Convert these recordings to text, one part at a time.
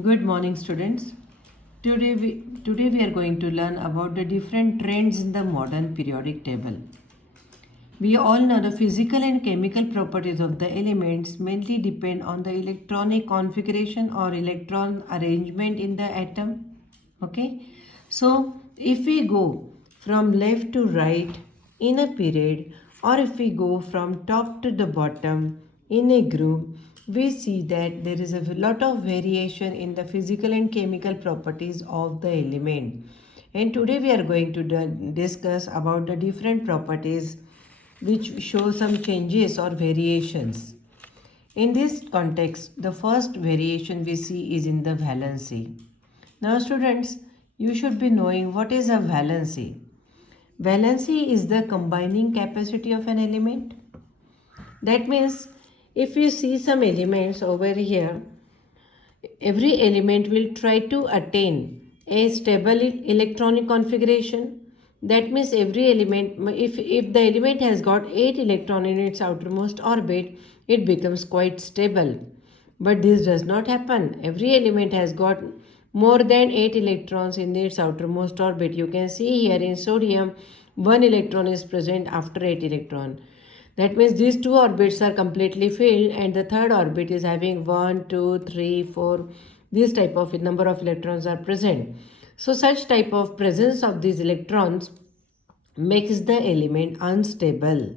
Good morning, students. Today we are going to learn about the different trends in the modern periodic table. We all know the physical and chemical properties of the elements mainly depend on the electronic configuration or electron arrangement in the atom. Okay, so if we go from left to right in a period, or if we go from top to the bottom in a group, we see that there is a lot of variation in the physical and chemical properties of the element. And today we are going to discuss about the different properties which show some changes or variations. In this context, the first variation we see is in the valency. Now students, you should be knowing what is a valency. Valency is the combining capacity of an element. That means if you see some elements over here, every element will try to attain a stable electronic configuration. That means every element, if the element has got 8 electrons in its outermost orbit, it becomes quite stable. But this does not happen. Every element has got more than 8 electrons in its outermost orbit. You can see here in sodium, 1 electron is present after 8 electron. That means these two orbits are completely filled and the third orbit is having 1, 2, 3, 4. This type of number of electrons are present. So such type of presence of these electrons makes the element unstable.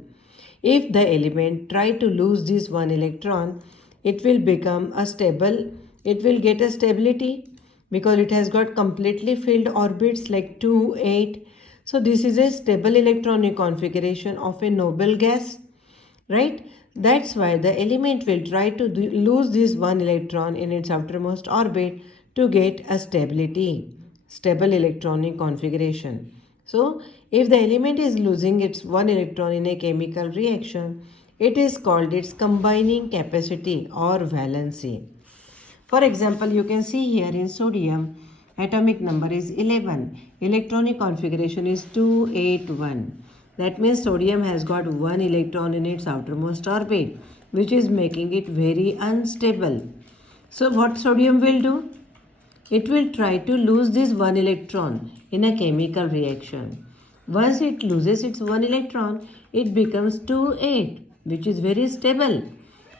If the element try to lose this one electron, it will become a stable, it will get a stability because it has got completely filled orbits like 2, 8. So this is a stable electronic configuration of a noble gas, right? That's why the element will try to lose this one electron in its outermost orbit to get a stable electronic configuration. So if the element is losing its one electron in a chemical reaction, it is called its combining capacity or valency. For example, you can see here in sodium, atomic number is 11, electronic configuration is 281. That means sodium has got one electron in its outermost orbit, which is making it very unstable. So what sodium will do? It will try to lose this one electron in a chemical reaction. Once it loses its one electron, it becomes 2,8, which is very stable.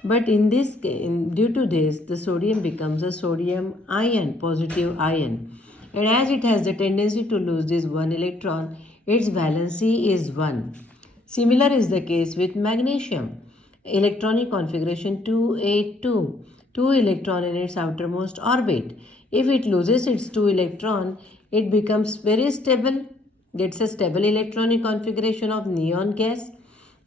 But due to this, the sodium becomes a sodium ion, positive ion. And as it has the tendency to lose this one electron, its valency is 1. Similar is the case with magnesium. Electronic configuration 282, 2 electron in its outermost orbit. If it loses its 2 electron, it becomes very stable, gets a stable electronic configuration of neon gas.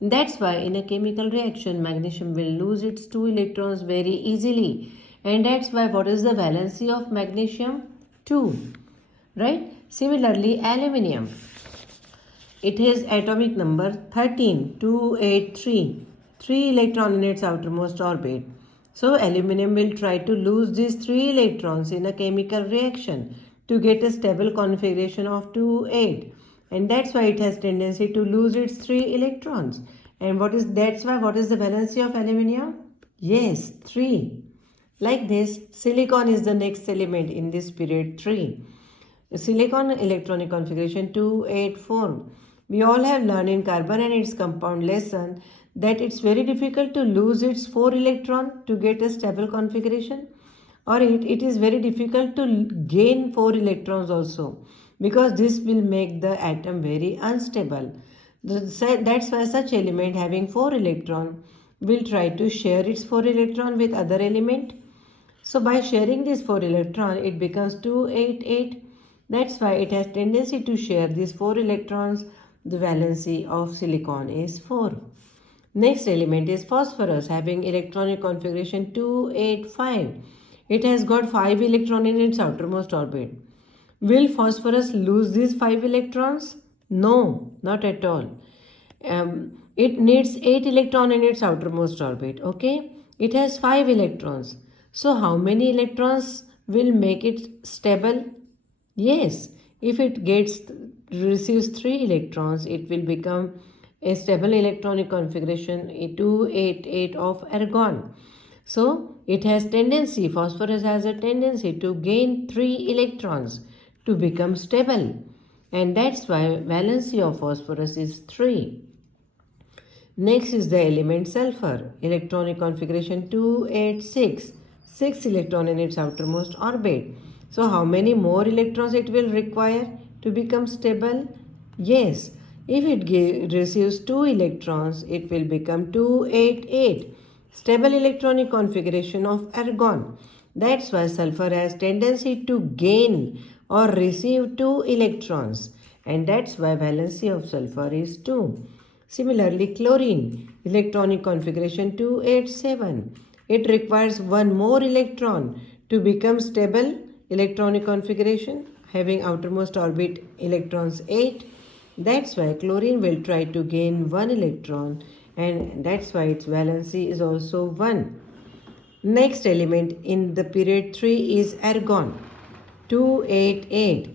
That's why in a chemical reaction, magnesium will lose its 2 electrons very easily. And that's why what is the valency of magnesium? 2. Right? Similarly, aluminium. It has atomic number 13, 283, 3 electron in its outermost orbit. So aluminum will try to lose these 3 electrons in a chemical reaction to get a stable configuration of 2,8. And that's why it has tendency to lose its 3 electrons. And what is the valency of aluminium? Yes, 3. Like this, silicon is the next element in this period 3. Silicon electronic configuration 284. We all have learned in carbon and its compound lesson that it's very difficult to lose its 4 electron to get a stable configuration, or it is very difficult to gain 4 electrons also, because this will make the atom very unstable. That's why such element having 4 electron will try to share its 4 electron with other element. So by sharing this 4 electron, it becomes 288. That's why it has tendency to share these 4 electrons. The valency of silicon is 4. Next element is phosphorus, having electronic configuration 285. It has got 5 electrons in its outermost orbit. Will phosphorus lose these 5 electrons? No, not at all. It needs 8 electrons in its outermost orbit. Okay, it has 5 electrons. So how many electrons will make it stable? Yes, if it receives 3 electrons, it will become a stable electronic configuration 288 of argon. So it has tendency, phosphorus has a tendency to gain 3 electrons to become stable. And that's why valency of phosphorus is 3. Next is the element sulfur. Electronic configuration 286. 6 electron in its outermost orbit. So how many more electrons it will require to become stable? Yes, if it receives 2 electrons, it will become 288. Stable electronic configuration of argon. That's why sulfur has tendency to gain or receive 2 electrons, and that's why valency of sulfur is 2. Similarly, chlorine, electronic configuration 287. It requires one more electron to become stable electronic configuration, having outermost orbit electrons 8. That's why chlorine will try to gain 1 electron, and that's why its valency is also 1. Next element in the period 3 is argon, 288.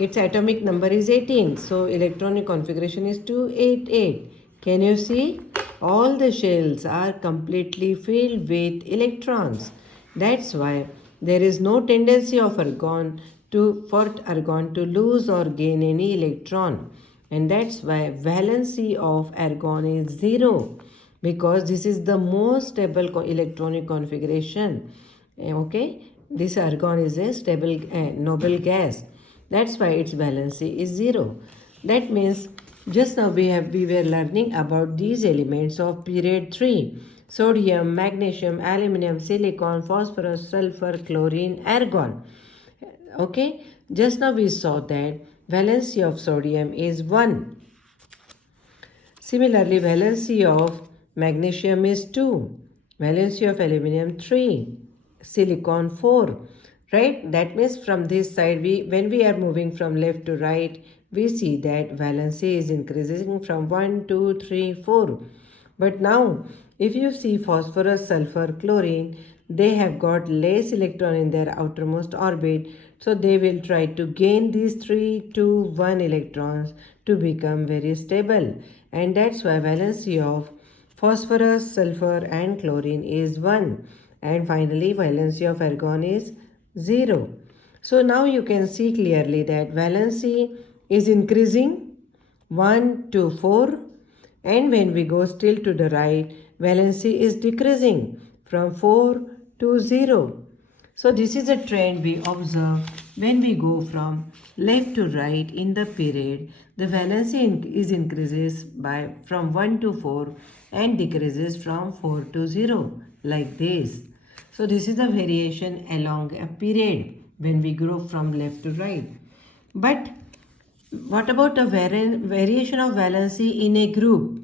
Its atomic number is 18, so electronic configuration is 288. Can you see? All the shells are completely filled with electrons. That's why there is no tendency of argon to lose or gain any electron. And that's why valency of argon is 0, because this is the most stable electronic configuration. Okay, this argon is a stable noble gas. That's why its valency is 0. That means just now we were learning about these elements of period 3: sodium, magnesium, aluminum, silicon, phosphorus, sulfur, chlorine, argon. Okay, just now we saw that valency of sodium is 1. Similarly, valency of magnesium is 2. Valency of aluminum 3. Silicon 4. Right? That means from this side, when we are moving from left to right, we see that valency is increasing from 1, 2, 3, 4. But now, if you see phosphorus, sulfur, chlorine, they have got less electron in their outermost orbit. So they will try to gain these 3, 2, 1 electrons to become very stable. And that's why valency of phosphorus, sulfur and chlorine is 1. And finally, valency of argon is 0. So now you can see clearly that valency is increasing 1 to 4, and when we go still to the right, valency is decreasing from 4 to 0. So this is a trend we observe when we go from left to right in the period. The valency is increases from 1 to 4 and decreases from 4 to 0, like this. So this is the variation along a period when we grow from left to right. But what about the variation of valency in a group?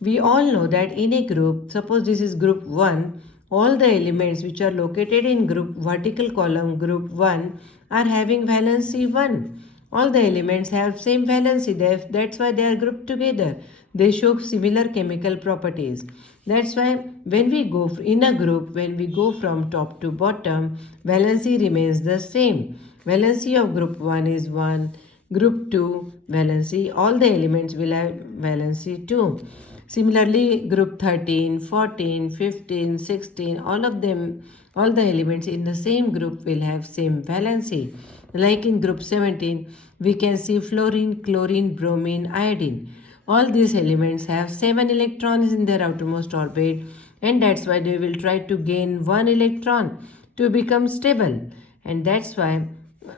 We all know that in a group, suppose this is group 1, all the elements which are located in group vertical column group 1 are having valency 1. All the elements have same valency, that's why they are grouped together. They show similar chemical properties. That's why when we go in a group, when we go from top to bottom, valency remains the same. Valency of group 1 is 1. Group 2, valency, all the elements will have valency 2. Similarly, group 13, 14, 15, 16, all the elements in the same group will have same valency. Like in group 17, we can see fluorine, chlorine, bromine, iodine. All these elements have 7 electrons in their outermost orbit, and that's why they will try to gain 1 electron to become stable. And that's why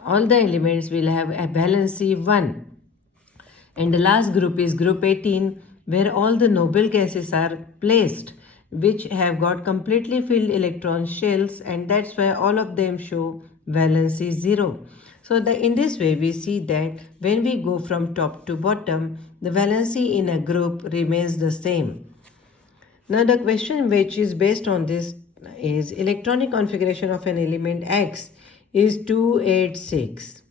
all the elements will have a valency 1. And the last group is group 18, where all the noble gases are placed, which have got completely filled electron shells, and that's why all of them show valency 0. So in this way we see that when we go from top to bottom, the valency in a group remains the same. Now the question which is based on this is electronic configuration of an element X is 286.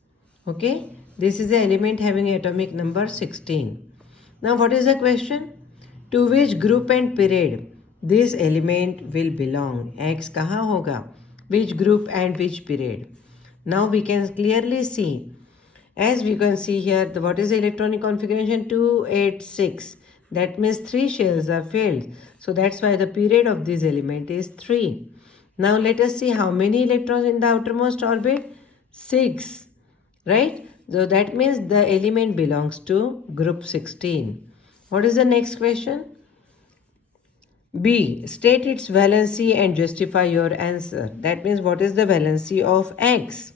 Okay, this is the element having atomic number 16. Now what is the question? To which group and period this element will belong? X kahan hoga? Which group and which period? Now we can clearly see, as we can see here, what is the electronic configuration? 286. That means 3 shells are filled. So that's why the period of this element is 3. Now let us see how many electrons in the outermost orbit. 6. Right? So that means the element belongs to group 16. What is the next question? B. State its valency and justify your answer. That means what is the valency of X?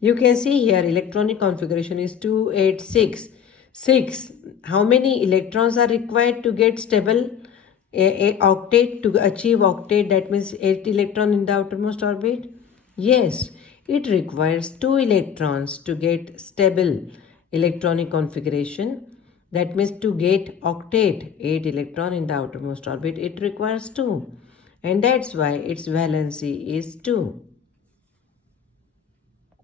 You can see here electronic configuration is 286. 6. How many electrons are required to get stable a octet, to achieve octet? That means 8 electron in the outermost orbit. Yes, it requires 2 electrons to get stable electronic configuration. That means to get octet, 8 electron in the outermost orbit, it requires 2. And that's why its valency is 2.